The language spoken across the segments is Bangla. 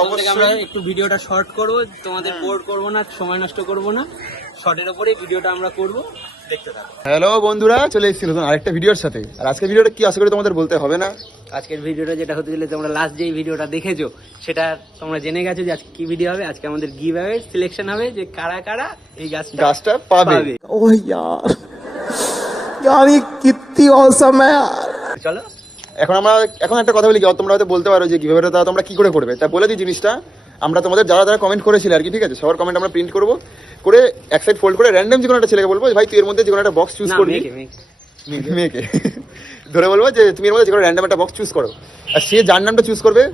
আমরা একটু ভিডিওটা শর্ট করবো, তোমাদের বোর করবো না, সময় নষ্ট করবো না, শর্টের উপরে ভিডিওটা আমরা করবো, দেখতে থাকো। হ্যালো বন্ধুরা, চলে এসেছি নতুন আরেকটা ভিডিওর সাথে। আর আজকের ভিডিওটা কি আশা করি তোমাদের বলতে হবে না। আজকের ভিডিওটা যেটা হতে চলেছে, তোমরা লাস্ট যেই ভিডিওটা দেখেছো সেটা তোমরা জেনে গেছো যে আজকে কি ভিডিও হবে। আজকে আমাদের গিভ অ্যাওয়ে সিলেকশন হবে যে কারা কারা এই গাছটা পাবে। ओह यार यार ये कितनी औसम है यार। চলো এখন একটা কথা বলি, তোমরা হয়তো বলতে পারো যে কিভাবে তোমরা কি করে করবে, তা বলে দিই জিনিসটা। আমরা তোমাদের যারা কমেন্ট করেছিল আর কি, ঠিক আছে, সবার কমেন্ট আমরা প্রিন্ট করবো, করে এক সাইড ফোল্ড করে র্যান্ডম যে কোনো একটা ছেলেকে বলবো ভাই তুই এর মধ্যে যে কোনো একটা বক্স চুজ করবি, মেয়েকে ধরে বলবো যে তুমি এর মধ্যে যে কোনো র্যান্ডম একটা বক্স চুজ করো, আর সে যার নামটা চুজ করবে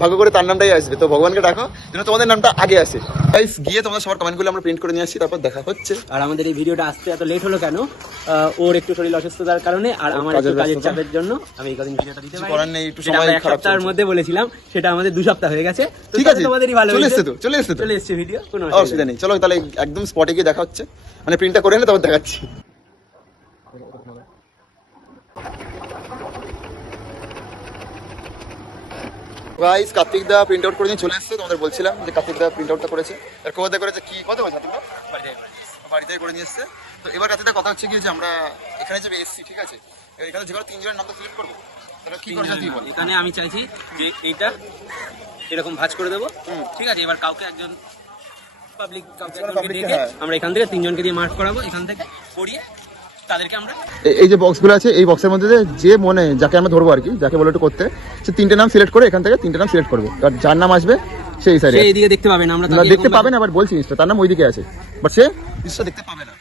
ভাগ্য করে তার নামটাই আসবে। তো ভগবানকে ডাকো যেন তোমাদের নামটা আগে আসে। গাইস গিয়ে তোমাদের সবার কমেন্টগুলো আমরা প্রিন্ট করে নিয়ে আসছি, তারপর দেখা হচ্ছে। আর আমাদের এই ভিডিওটা আসতে এত লেট হলো কেন? ওর একটু শরীর অসুস্থতার কারণে, আর আমার একটু কাজের চাপের জন্য আমি এই কদিন ভিডিওটা দিতে পারিনি। করার নেই, একটু যেটা সময় আমরা এক খারাপ সপ্তাহের মধ্যে বলেছিলাম, সেটা আমাদের 2 সপ্তাহ হয়ে গেছে। ঠিক আছে, তোমাদেরই ভালো চলে এসেছে ভিডিও, কোনো অসুবিধা নেই। চলো তাহলে একদম স্পটে গিয়ে দেখা হচ্ছে, মানে প্রিন্টটা করে এনে তারপর দেখাচ্ছি। গাইস কার্তিক দা প্রিন্ট আউট করে নিয়ে চলে এসেছে। তোমাদের বলছিলাম যে কার্তিক দা প্রিন্ট আউটটা করেছে, আর কোথায় করেছে কি কত হয়েছে তোমরা বাড়িতে করে নিয়ে এসছে। তো এবার কার্তিক দা কথা হচ্ছে কি যে আমরা এখানে যে এসছি, ঠিক আছে, এখানে যে কোনো 3 জনের নাম তো সিলেক্ট করবো। তাহলে কি করছে তুই বল। এখানে আমি চাইছি যে এইটা এরকম ভাঁজ করে দেবো, ঠিক আছে। এবার কাউকে একজন পাবলিক ডেকে আমরা এখান থেকে 3 জনকে দিয়ে মার্ক করাবো, এখান থেকে পড়িয়ে তাদেরকে আমরা এই যে বক্সগুলো আছে, এই বক্সের মধ্যে যে মনে যাকে আমরা ধরবো আর কি, যাকে বলে একটু করতে, সে 3টে নাম সিলেক্ট করে এখান থেকে 3টে নাম সিলেক্ট করবে। আর যার নাম আসবে সেই সাইডে এইদিকে দেখতে পাবে না, আমরা দেখতে পাবে না। আবার বলছি জিনিসটা তার নাম ওইদিকে আছে, বাট সে জিনিসটা দেখতে পাবে না।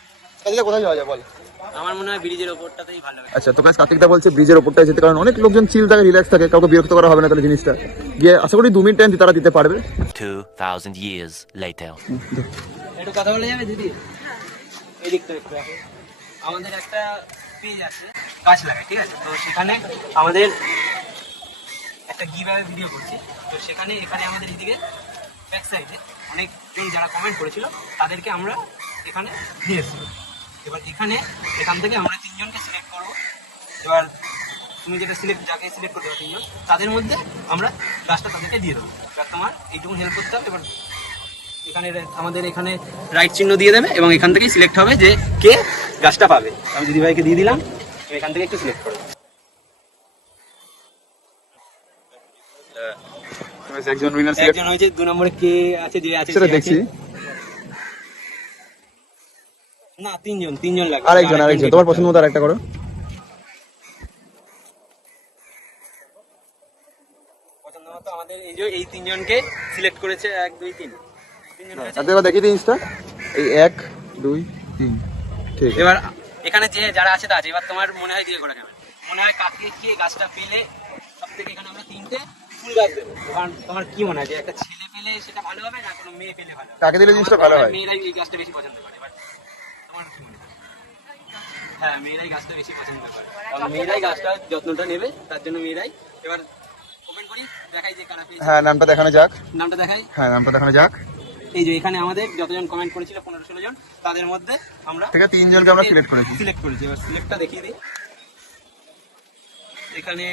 তাহলে কোথায় যাওয়া যায় বল? আমার মনে হয় ব্রিজের ওপরটাতেই ভালো হবে। আচ্ছা, তো কাজ কার্তিক দা বলছে ব্রিজের ওপরটাই যেতে, কারণ অনেক লোকজন চিল থাকে, রিল্যাক্স থাকে, কাউকে বিরক্ত করা হবে না। তাহলে জিনিসটা গিয়ে আশা করি 2 মিনিট টাইম তারা দিতে পারবে। 2000 years later. একটু কথা বলে যাবে দিদি? এই দিকটা একটু রাখো। আমাদের একটা পেজ আছে গাছ লাগাই, ঠিক আছে, তো সেখানে আমাদের একটা গিভঅ্যাওয়ে ভিডিও করছি। তো সেখানে এখানে আমাদের এইদিকে ব্যাক সাইডে অনেকজন যারা কমেন্ট করেছিল তাদেরকে আমরা এখানে দিয়েছি। এবার এখান থেকে আমরা 3 জনকে সিলেক্ট করবো। এবার তুমি যাকে সিলেক্ট করতে হবে 3 জন, তাদের মধ্যে আমরা গাছটা তাদেরকে দিয়ে দেবো। এবার তোমার এইটুকু হেল্প করতে হবে। এবার আমাদের এখানে রাইট চিহ্ন দিয়ে দেবে এবং এখান থেকেই সিলেক্ট হবে যে কে গাছটা পাবে। আমি দিদিভাইকে দিয়ে দিলাম, এখান থেকে একটু সিলেক্ট করবো। একজন হয়েছে, 2 নম্বরে কে আছে যে আছে সেটা দেখছি না, 3 জন লাগবে। আরেকজন তোমার পছন্দ মতো আরেকটা করো। পছন্দ মতো আমাদের এই 3 জনকে সিলেক্ট করেছে, 1 2 3 এবার দেখি জিনিসটা, এই 1 2 3 ঠিক। এবার এখানে যে যারা আছে তা আছে। এবার তোমার মনে হয় দিয়ে করা যাবে, মনে হয় কাকে কে গাছটা পেলে সব থেকে এখানে আমরা 3টে ফুল গাছ দেবো। তোমার কি মনে হয় যে একটা ছেলে পেলে সেটা ভালো হবে না কোনো মেয়ে পেলে ভালো হবে? কাকে দিলে জিনিসটা ভালো হয়? মেয়েরাই এই গাছটা বেশি পছন্দ করে। এবার তোমার কি মনে হয়? হ্যাঁ, মেয়েরাই গাছটা বেশি পছন্দ করে, কারণ মেয়েরাই গাছটা যত্নটা নেবে, তার জন্য মেয়েরাই। এবার ওপেন করি, দেখাই যে কারা পেয়েছে। হ্যাঁ, নামটা দেখানো যাক। নামটা দেখাই। এই যে এখানে আমাদের যতজন কমেন্ট করেছিল 15-16 জন, তাদের মধ্যে আমরা থেকে 3 জনকে আমরা সিলেক্ট করেছি। এবার সিলেক্টটা দেখিয়ে দিই। এখানে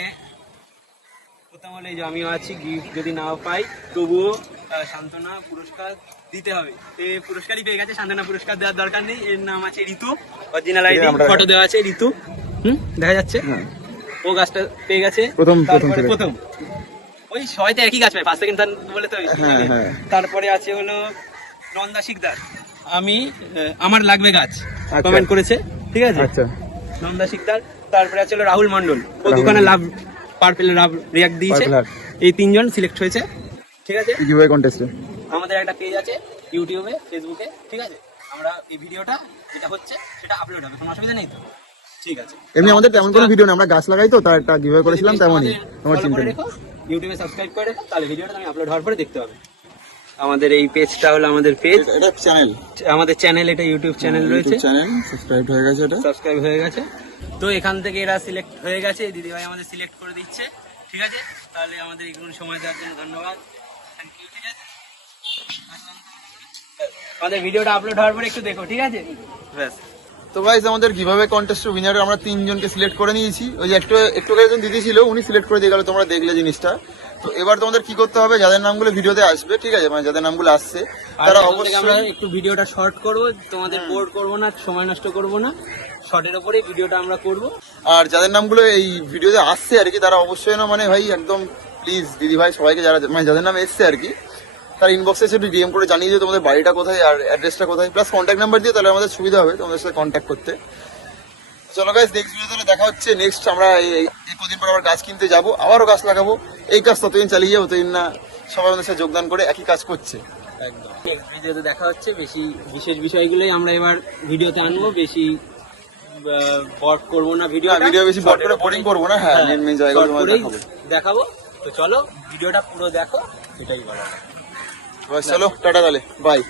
প্রথম হলে এই যে আমিও আছি, গিফট যদি নাও পাই তবুও সান্ত্বনা পুরস্কার দিতে হবে। এই পুরস্কারই পেয়ে গেছে, সান্ত্বনা পুরস্কার দেওয়ার দরকার নেই। এর নাম আছে ঋতু, অরিজিনাল আইডি, ফটো দেওয়া আছে ঋতু, দেখা যাচ্ছে। ও গাছটা পেয়ে গেছে প্রথম। ওই সবাই তো একই গাছ পায়, 5 সেকেন্ড বলে তো। তারপরে আছে হলো নন্দা শিকদার, আমার লাগবে গাছ কমেন্ট করেছে, ঠিক আছে। আচ্ছা, নন্দা শিকদার। তারপরে আছে হলো রাহুল মন্ডল, ও দোকানে লাভ পার্পেল লাভ রিয়াক্ট দিয়েছে। এই 3 জন সিলেক্ট হয়েছে, ঠিক আছে। গিভঅ্যাওয়ে কন্টেস্টে আমাদের একটা পেজ আছে ইউটিউবে, ফেসবুকে, ঠিক আছে। আমরা এই ভিডিওটা যেটা হচ্ছে সেটা আপলোড হবে, কোনো অসুবিধা নেই তো? ঠিক আছে। এমনি আমাদের তেমন কোনো ভিডিও না, আমরা গাছ লাগাই তো, তার একটা গিভঅ্যাওয়ে করেছিলাম তেমনই। তোমার চিন্তা নেই, ইউটিউবে সাবস্ক্রাইব করে রেখো, তাহলে ভিডিওটা তুমি আপলোড হওয়ার পরে দেখতে পাবে। আমাদের এই পেজটা হলো আমাদের পেজ, এটা চ্যানেল, আমাদের চ্যানেল, এটা ইউটিউব চ্যানেল রয়েছে, চ্যানেল সাবস্ক্রাইব হয়ে গেছে, এটা সাবস্ক্রাইব হয়ে গেছে। তো এখান থেকে এরা সিলেক্ট হয়ে গেছে, দিদিভাই আমাদের সিলেক্ট করে দিচ্ছে, ঠিক আছে। তাহলে আমাদের এইগুলো সময় দেওয়ার জন্য ধন্যবাদ, থ্যাংক ইউ, ঠিক আছে। আমাদের ভিডিওটা আপলোড হওয়ার পরে একটু দেখো, ঠিক আছে, ব্যাস। তো গাইস আমাদের গিভঅ্যাওয়ে কন্টেস্টের উইনারে আমরা 3 জনকে সিলেক্ট করে নিয়েছি। ওই যে একটু একজন দিদি ছিল, উনি সিলেক্ট করে দিয়ে গেল, তোমরা দেখলে জিনিসটা। তো এবার তোমাদের কি করতে হবে, যাদের নামগুলো ভিডিওতে আসবে, ঠিক আছে, মানে যাদের নামগুলো আসছে আর তারা এখান থেকে আমরা অবশ্যই, একটু ভিডিওটা শর্ট করব, তোমাদের বোর করব না, সময় নষ্ট করব না, শর্টের উপরেই ভিডিওটা আমরা করব। আর যাদের নামগুলো এই ভিডিওতে আসছে আর কি, তারা অবশ্যই না মানে ভাই একদম প্লিজ দিদি ভাই সবাইকে যারা মানে যাদের নাম এসছে আর কি, তার ইনবক্সে এসে ডিএম করে জানিয়ে দিও তোমাদের বাড়িটা কোথায় আর অ্যাড্রেসটা কোথায়, প্লাস কন্ট্যাক্ট নাম্বার দিয়ে, তাহলে আমাদের সুবিধা হবে তোমাদের সাথে কন্ট্যাক্ট করতে। চলো গাইস, নেক্সট ভিডিও তাহলে দেখা হচ্ছে। নেক্সট আমরা এই কদিন পর আবার গাছ কিনতে যাবো, আবারও গাছ লাগাবো। এই কাজ ততদিন চালিয়ে যাবো, ততদিন না সবাই আমাদের সাথে যোগদান করে একই কাজ করছে। একদম নেক্সট ভিডিওতে দেখা হচ্ছে। বেশি বিশেষ বিষয়গুলোই আমরা এবার ভিডিওতে আনবো, বেশি বড় করবো না ভিডিও, ভিডিও বেশি বড় করে বোরিং করবো না, হ্যাঁ মেন মেন জায়গাগুলো তোমাদের দেখাবো। দেখাবো। তো চলো ভিডিওটা পুরো দেখো, এটাই বলা। চলো টাটা তাহলে, বাই।